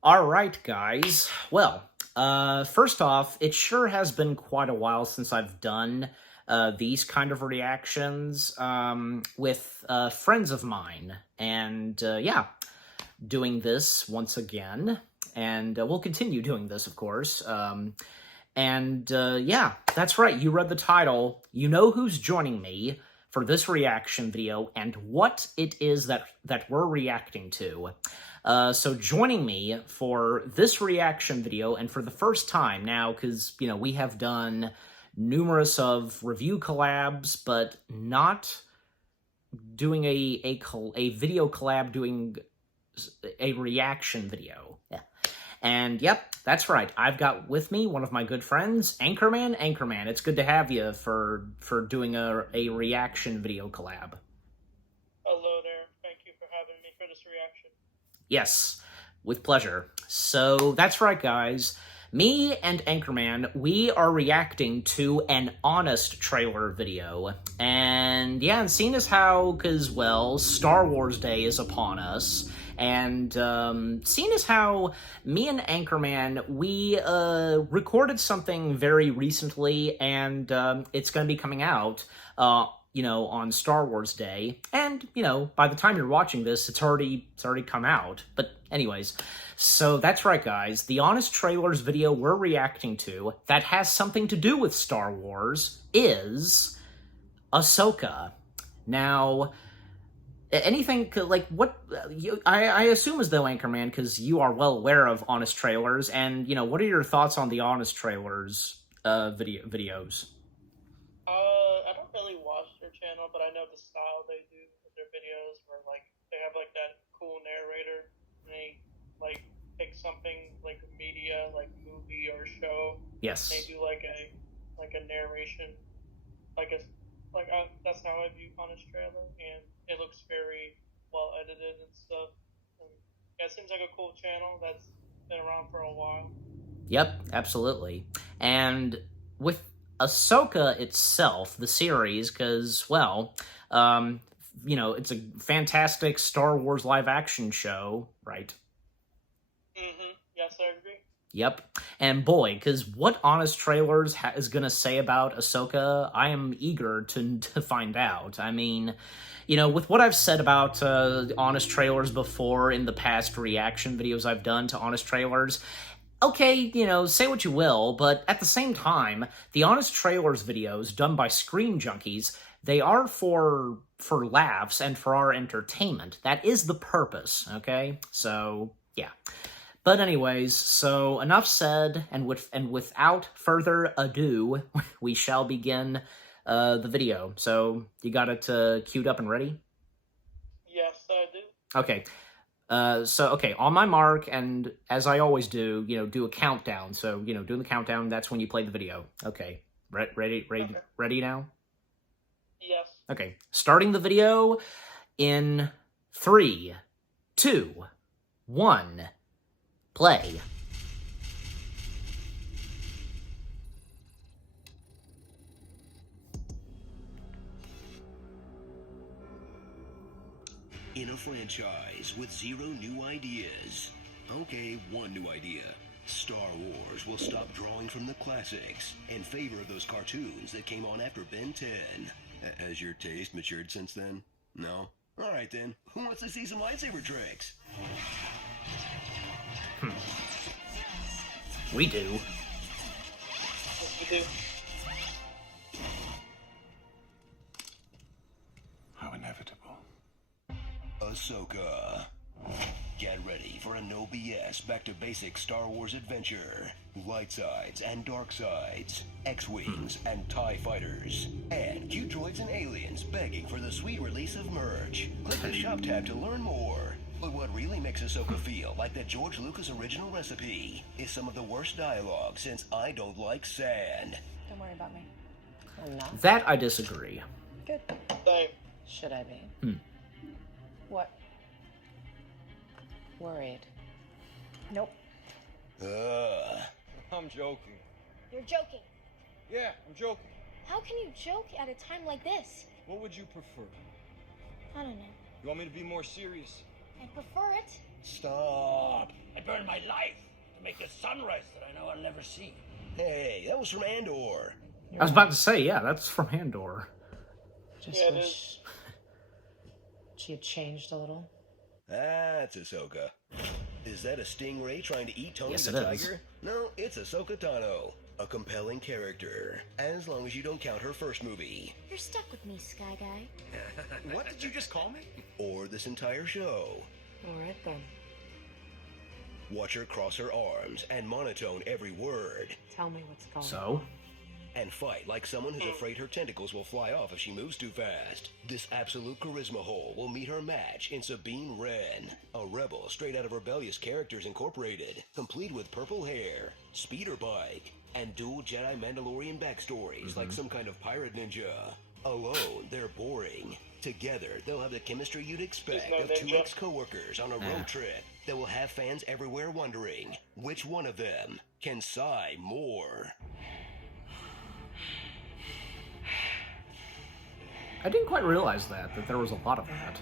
All right, guys. Well, first off, it sure has been quite a while since I've done these kind of reactions with friends of mine. And yeah, doing this once again. And we'll continue doing this, of course. Yeah, that's right. You read the title. You know who's joining me for this reaction video and what it is that we're reacting to. So joining me for this reaction video, and for the first time now, because, you know, we have done numerous of review collabs, but not doing a video collab, doing a reaction video. Yeah. And yep, that's right. I've got with me one of my good friends, Anchorman. Anchorman, it's good to have you for doing a reaction video collab. Hello there. Thank you for having me for this reaction. Yes, with pleasure. So that's right, guys. Me and Anchorman, we are reacting to an Honest trailer video. And yeah, and seeing as how, because, well, Star Wars Day is upon us, and seeing as how me and Anchorman, we recorded something very recently, and it's going to be coming out, you know, on Star Wars Day. And, you know, by the time you're watching this, it's already come out. But anyways, so that's right, guys. The Honest Trailers video we're reacting to that has something to do with Star Wars is Ahsoka. Now, anything like what I assume as though, Anchorman, because you are well aware of Honest Trailers, and, you know, what are your thoughts on the Honest Trailers videos? I don't really watch their channel, but I know the style they do with their videos, where like they have like that cool narrator, and they like take something like media, like movie or show. Yes. They do like a narration, that's how I view Honest Trailer, and it looks very well edited and stuff. And yeah, it seems like a cool channel that's been around for a while. Yep, absolutely. And with Ahsoka itself, the series, because, well, you know, it's a fantastic Star Wars live-action show, right? Mm-hmm. Yes, I agree. Yep. And boy, because what Honest Trailers is going to say about Ahsoka, I am eager to find out. I mean, you know, with what I've said about Honest Trailers before in the past reaction videos I've done to Honest Trailers, okay, you know, say what you will, but at the same time, the Honest Trailers videos done by Screen Junkies, they are for laughs and for our entertainment. That is the purpose, okay? So, yeah. But anyways, so enough said, and without further ado, we shall begin the video. So, you got it queued up and ready? Yes, I do. Okay. Okay, on my mark, and as I always do, you know, do a countdown. So, you know, doing the countdown, that's when you play the video. Okay. Ready now? Yes. Okay. Starting the video in 3, 2, 1, play. In a franchise with 0 new ideas. Okay, 1 new idea. Star Wars will stop drawing from the classics in favor of those cartoons that came on after Ben 10. Has your taste matured since then? No? Alright then, who wants to see some lightsaber tricks? We do. Yes, we do. How inevitable. Ahsoka. Get ready for a no BS back to basic Star Wars adventure. Light sides and dark sides, X-Wings and TIE fighters, and cute droids and aliens begging for the sweet release of merch. Click the shop tab to learn more. But what really makes Ahsoka feel like the George Lucas original recipe is some of the worst dialogue since I Don't Like Sand. Don't worry about me. I'm not. That I disagree. Good. Same. Should I be? What? Worried. Nope. I'm joking. You're joking. Yeah, I'm joking. How can you joke at a time like this? What would you prefer? I don't know. You want me to be more serious? I prefer it. Stop. I burned my my life to make a sunrise that I know I'll never see. Hey, that was from Andor. I was about to say, yeah, that's from Andor. Just Yeah, it wish she had changed a little. That's Ahsoka. Is that a stingray trying to eat Tony Yes, the it is. Tiger? No, it's Ahsoka Tano. A compelling character, as long as you don't count her first movie. You're stuck with me, Sky Guy. What did you just call me? Or this entire show. All right, then. Watch her cross her arms and monotone every word. Tell me what's going on. So, And fight like someone who's afraid her tentacles will fly off if she moves too fast. This absolute charisma hole will meet her match in Sabine Wren, a rebel straight out of Rebellious Characters Incorporated, complete with purple hair, speeder bike, and dual Jedi Mandalorian backstories like some kind of pirate ninja. Alone, they're boring. Together, they'll have the chemistry you'd expect no of two ninja. ex-coworkers on a road trip that will have fans everywhere wondering which one of them can sigh more. I didn't quite realize that there was a lot of that.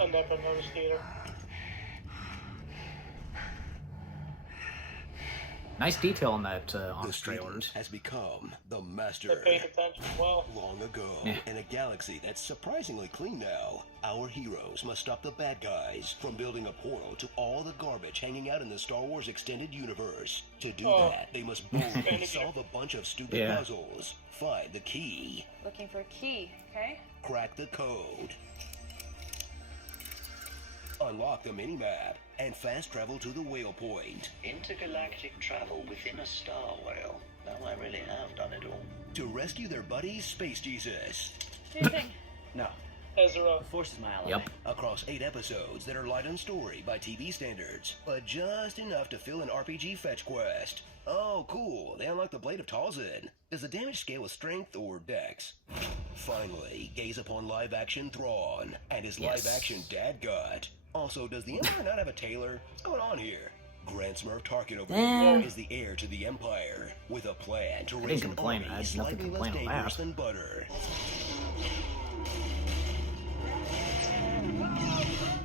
I never noticed either. Nice detail on that, The honest student trailers. has become the I master. paid attention well. Long ago, Yeah. in a galaxy that's surprisingly clean now, our heroes must stop the bad guys from building a portal to all the garbage hanging out in the Star Wars extended universe. To do that, they must boldly solve a bunch of stupid Yeah. puzzles, find the key, Looking for a key, okay? crack the code, unlock the minimap, and fast travel to the whale point. Intergalactic travel within a star whale. Now I really have done it all. To rescue their buddy, Space Jesus. Do you think? No, Ezra. the Force is my ally. Yep. Across 8 episodes that are light on story by TV standards, but just enough to fill an RPG fetch quest. Oh, cool, they unlock the Blade of Talzin. Does the damage scale with strength or dex? Finally, gaze upon live-action Thrawn and his Yes. live-action Dad Gut. Also, does the Empire not have a tailor? What's going on here? Grand Smurf Tarkin over here is the heir to the Empire, with a plan to didn't raise an complain. army I had nothing slightly to less complain on dangerous that. than butter.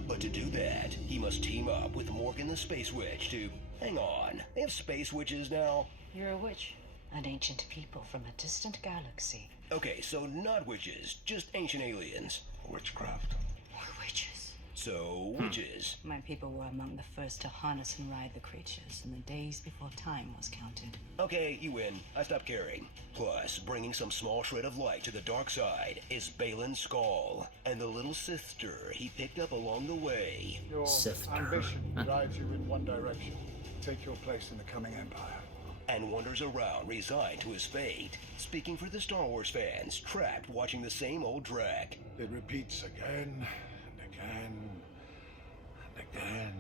But to do that, he must team up with Morgan the Space Witch to... Hang on, they have Space Witches now? You're a witch, an ancient people from a distant galaxy. Okay, so not witches, just ancient aliens. Witchcraft. We're witches. So, witches. My people were among the first to harness and ride the creatures in the days before time was counted. Okay, you win. I stopped caring. Plus, bringing some small shred of light to the dark side is Balin Skull, and the little sister he picked up along the way. Your Sifter. ambition guides you in one direction. Take your place in the coming empire. And wanders around resigned to his fate, speaking for the Star Wars fans trapped watching the same old drag. It repeats again and again and again.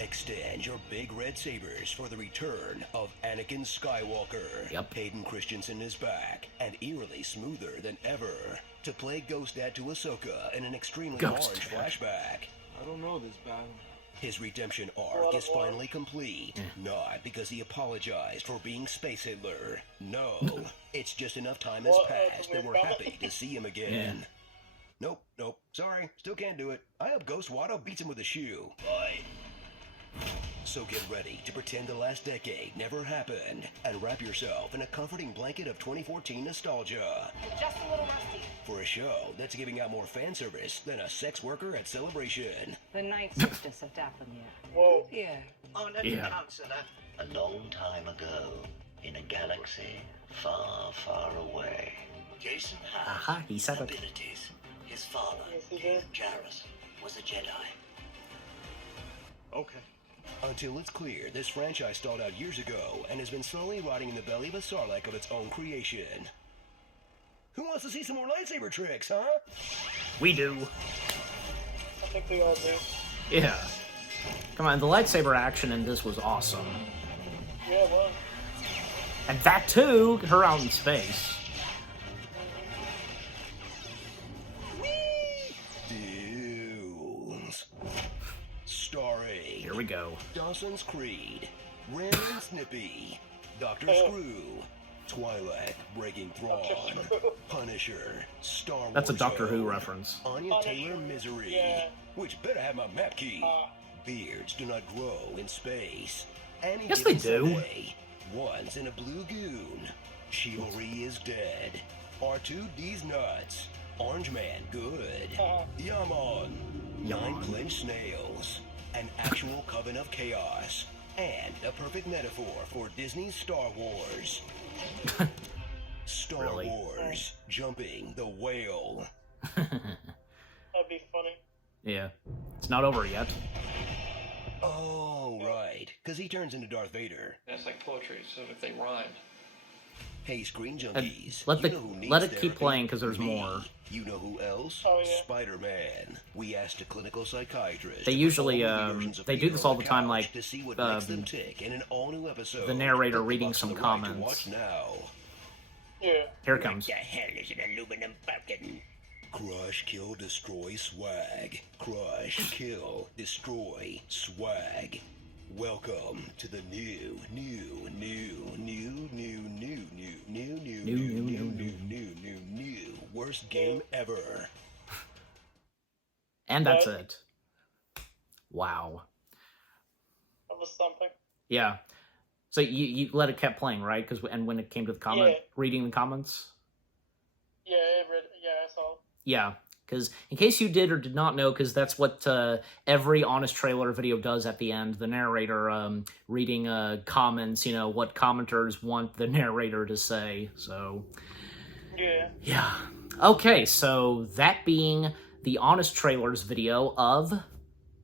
Extend your big red sabers for the return of Anakin Skywalker. Yep. Hayden Christensen is back, and eerily smoother than ever, to play Ghost Dad to Ahsoka in an extremely Ghost orange Dad. flashback. I don't know this battle. His redemption arc is finally complete. Not because he apologized for being Space Hitler. No, it's just enough time has Well, passed that we're we're back. happy to see him again. Nope, sorry, still can't do it. I hope Ghost Watto beats him with a shoe. Boy, So get ready to pretend the last decade never happened and wrap yourself in a comforting blanket of 2014 nostalgia Just a little rusty. for a show that's giving out more fan service than a sex worker at Celebration. The Night Sisters of Dathomir. Whoa. Yeah. oh, let Yeah. me answer that. A long time ago, in a galaxy far, far away, Jason has Aha, he said it. abilities. His father, Yes, he King did. Jarrus, was a Jedi. Okay. Until it's clear this franchise stalled out years ago and has been slowly rotting in the belly of a Sarlacc of its own creation. Who wants to see some more lightsaber tricks, huh? We do. I think we all do. Yeah. Come on, the lightsaber action in this was awesome. Yeah, well. And that too, her out in space. Duels. Starring Here we go. Dawson's Creed, Ren and Snippy, Dr. Screw, Twilight Breaking Thrawn, Punisher, Star Wars. That's a Doctor Who reference. Anya Punisher, Taylor Misery, yeah. which better have my map key. beards do not grow in space. Any Yes, they given do. Sunday, once in a blue goon, chivalry is dead. R2D's nuts. Orange Man good. Yaman. 9 clenched snails. An actual coven of chaos. And a perfect metaphor for Disney's Star Wars. Star Really? Wars. Jumping the whale. That'd be funny. Yeah. It's not over yet. Oh, right. Because he turns into Darth Vader. That's like poetry, so if they rhymed. Hey, Screen And Junkies. let you know who needs it keep therapy? playing because there's Me. more. You know who else? Oh, yeah. Spider-Man. We asked a clinical psychiatrist. They to usually, perform the versions of they do Peter this on all the time, couch like, to see what makes them tick in an all-new episode. the narrator Click the reading box some on the right to comments. watch now. Yeah. Here it comes. What the hell is an aluminum falcon? Crush, kill, destroy, swag. Crush, kill, destroy, swag. Welcome to the new worst game ever. And that's it. Wow. That was something. Yeah. So you let it kept playing, right? And when it came to the comment, Yeah. reading the comments? Yeah, I saw. Yeah. Because in case you did or did not know, because that's what every Honest Trailer video does at the end, the narrator reading comments, what commenters want the narrator to say. So, Yeah. yeah. Okay, so that being the Honest Trailers video of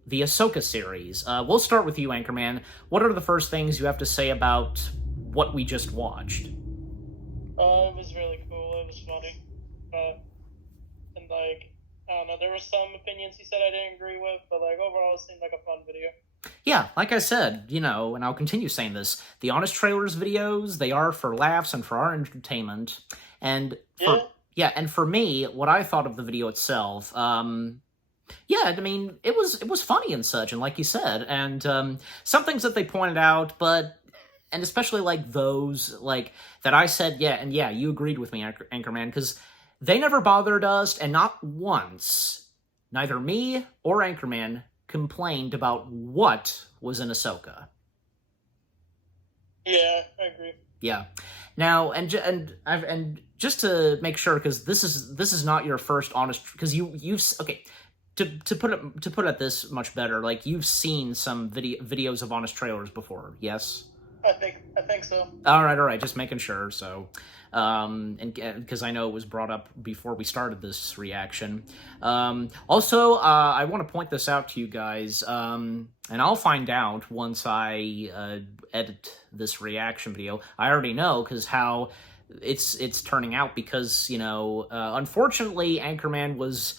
the Ahsoka series. We'll start with you, Anchorman. What are the first things you have to say about what we just watched? It was really cool. It was funny. And like, I don't know, there were some opinions he said I didn't agree with, but like overall it seemed like a fun video. Yeah, like I said, and I'll continue saying this, the Honest Trailers videos, they are for laughs and for our entertainment. And and for me, what I thought of the video itself, it was funny and such, and like you said, and some things that they pointed out, and especially like those, like, that I said, you agreed with me, Anchorman, because they never bothered us, and not once, neither me or Anchorman complained about what was in Ahsoka. Yeah, I agree. Yeah. Now, and just to make sure, because this is not your first Honest, because you've okay. To put it this much better, like, you've seen some videos of Honest Trailers before, yes? I think so. All right, just making sure. So, and because I know it was brought up before we started this reaction. Also, I want to point this out to you guys, and I'll find out once I edit this reaction video. I already know because how it's turning out, because unfortunately, Anchorman was.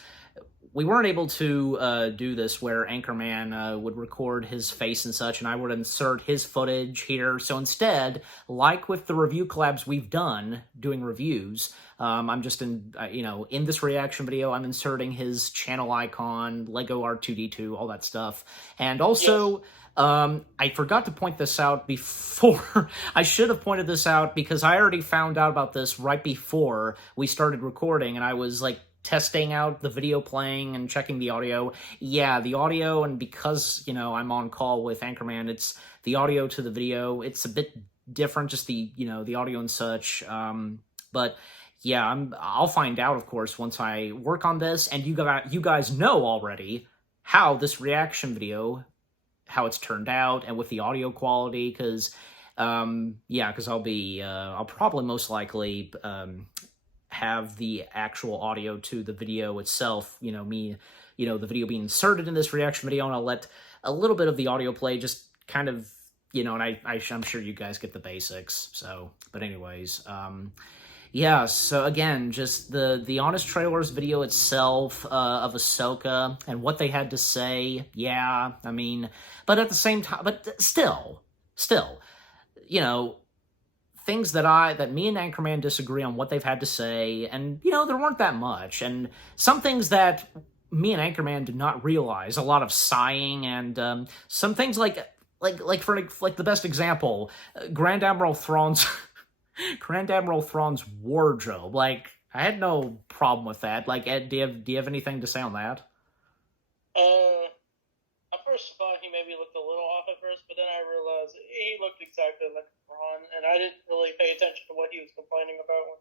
We weren't able to do this where Anchorman would record his face and such, and I would insert his footage here. So instead, like with the review collabs we've done doing reviews, I'm just in this reaction video, I'm inserting his channel icon, Lego R2D2, all that stuff. And also, I forgot to point this out before. I should have pointed this out because I already found out about this right before we started recording, and I was like, testing out the video playing and checking the audio. Yeah, the audio, and because, I'm on call with Anchorman, it's the audio to the video. It's a bit different, just the audio and such. But yeah, I'll find out, of course, once I work on this. And you guys know already how this reaction video, how it's turned out, and with the audio quality, because I'll probably most likely have the actual audio to the video itself, the video being inserted in this reaction video, and I'll let a little bit of the audio play, just kind of, and I'm sure you guys get the basics, so, but anyways, so again, just the Honest Trailers video itself, of Ahsoka, and what they had to say, but at the same time, but still, things that me and Anchorman disagree on what they've had to say, and, there weren't that much, and some things that me and Anchorman did not realize, a lot of sighing, and some things like the best example, Grand Admiral Thrawn's wardrobe. Like, I had no problem with that. Like, Ed, do you have anything to say on that? At first thought thought he maybe looked a little off at first, but then I realized he looked exactly like Thrawn, and I didn't really pay attention to what he was complaining about.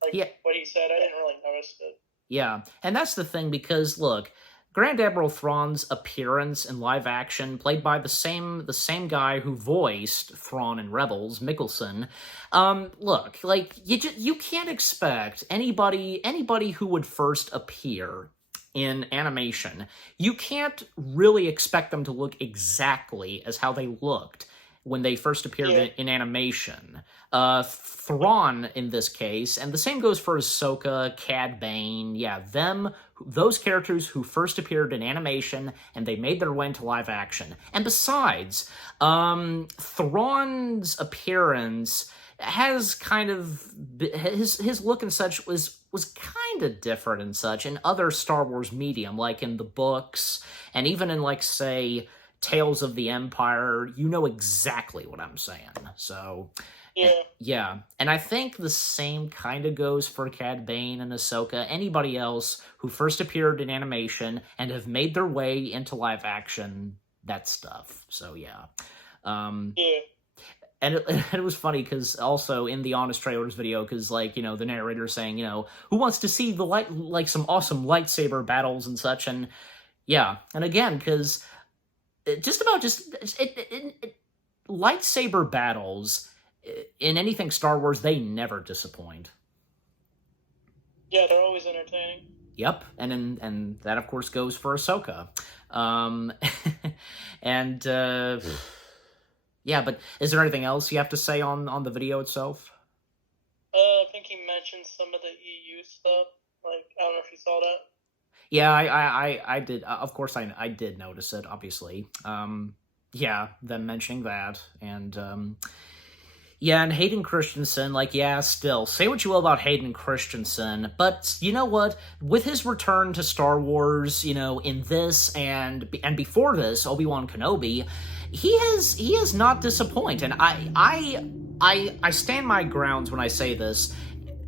What he said, I didn't really notice it. Yeah, and that's the thing, because, look, Grand Admiral Thrawn's appearance in live action, played by the same guy who voiced Thrawn in Rebels, Mikkelsen. Look, like, you can't expect anybody who would first appear in animation, you can't really expect them to look exactly as how they looked when they first appeared in animation. Thrawn, in this case, and the same goes for Ahsoka, Cad Bane, those characters who first appeared in animation, and they made their way into live action. And besides, Thrawn's appearance has kind of, his look and such was kind of different and such in other Star Wars medium, like in the books, and even in, like, say, Tales of the Empire. You know exactly what I'm saying. So, yeah. And I think the same kind of goes for Cad Bane and Ahsoka. Anybody else who first appeared in animation and have made their way into live action, that stuff. So, yeah. And it was funny, because also in the Honest Trailers video, because, like, you know, the narrator saying, you know, who wants to see some awesome lightsaber battles and such, and yeah. And again, because lightsaber battles in anything Star Wars, they never disappoint. Yeah, they're always entertaining. Yep, and that of course goes for Ahsoka. Yeah, but is there anything else you have to say on the video itself? I think he mentioned some of the EU stuff. Like, I don't know if you saw that. Yeah, I did. Of course, I did notice it, obviously. Yeah, them mentioning that, and and Hayden Christensen, like, still, say what you will about Hayden Christensen, but you know what? With his return to Star Wars, you know, in this and before this, Obi-Wan Kenobi, he has not disappointed, and I stand my grounds when I say this.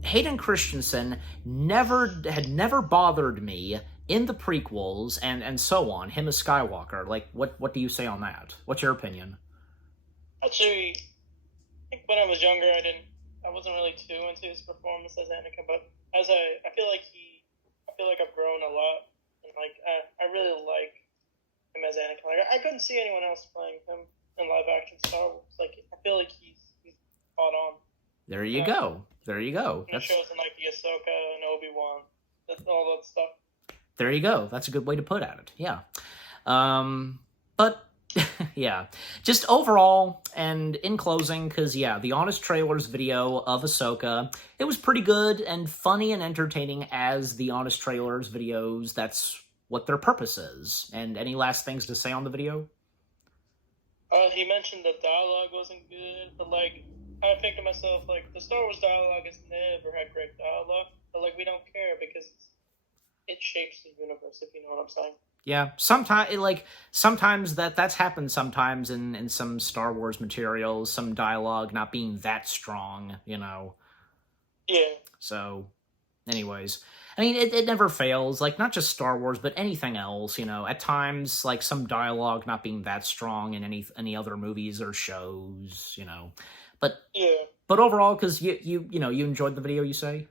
Hayden Christensen had never bothered me in the prequels and so on, him as Skywalker. Like, what do you say on that? What's your opinion? Actually, I think when I was younger, I wasn't really too into his performance as Anakin, but as I feel like I've grown a lot, and like I really like him as Anakin. Like, I couldn't see anyone else playing him in live action Star Wars. Like, I feel like he's spot on. There you go. There you go. It shows in, like, the Ahsoka and Obi-Wan, all that stuff. There you go. That's a good way to put at it. Yeah. But, yeah. Just overall, and in closing, because, the Honest Trailers video of Ahsoka, it was pretty good and funny and entertaining as the Honest Trailers videos. That's what their purpose is. And any last things to say on the video? He mentioned the dialogue wasn't good, but, like, I think to myself, like, the Star Wars dialogue has never had great dialogue, but, like, we don't care because it shapes the universe, if you know what I'm saying. Yeah, sometimes that's happened sometimes in some Star Wars materials, some dialogue not being that strong, you know. Yeah. So, anyways, I mean, it never fails, like, not just Star Wars, but anything else, you know. At times, like, some dialogue not being that strong in any other movies or shows, you know. But overall, because you enjoyed the video, you say?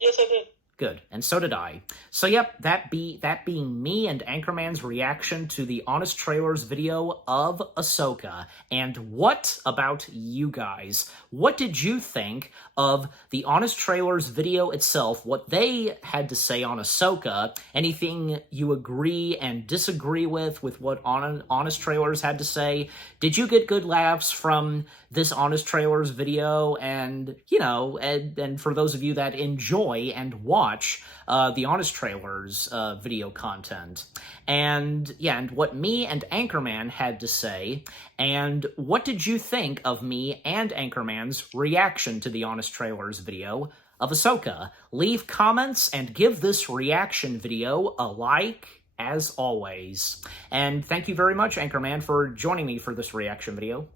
Yes, I did. Good, and so did I. So yep, that being me and Anchorman's reaction to the Honest Trailers video of Ahsoka. And what about you guys? What did you think of the Honest Trailers video itself, what they had to say on Ahsoka? Anything you agree and disagree with what Honest Trailers had to say? Did you get good laughs from this Honest Trailers video? And, you know, and for those of you that enjoy and watch the Honest Trailers video content. And, and what me and Anchorman had to say, and what did you think of me and Anchorman's reaction to the Honest Trailers video of Ahsoka? Leave comments and give this reaction video a like, as always. And thank you very much, Anchorman, for joining me for this reaction video.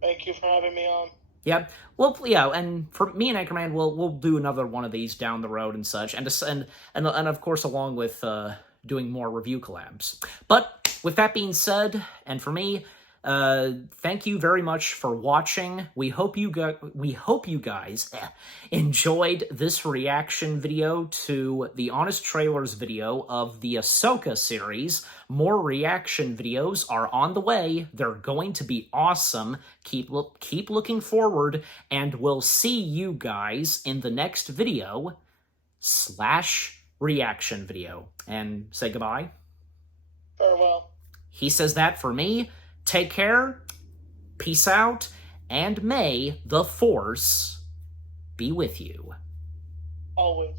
Thank you for having me on. Yeah, well, yeah, and for me and Anchorman, we'll do another one of these down the road and such, and of course along with doing more review collabs. But with that being said, and for me, thank you very much for watching. We hope you guys enjoyed this reaction video to the Honest Trailers video of the Ahsoka series. More reaction videos are on the way. They're going to be awesome. Keep looking forward, and we'll see you guys in the next video / reaction video. And say goodbye. Farewell. He says that for me. Take care, peace out, and may the Force be with you. Always.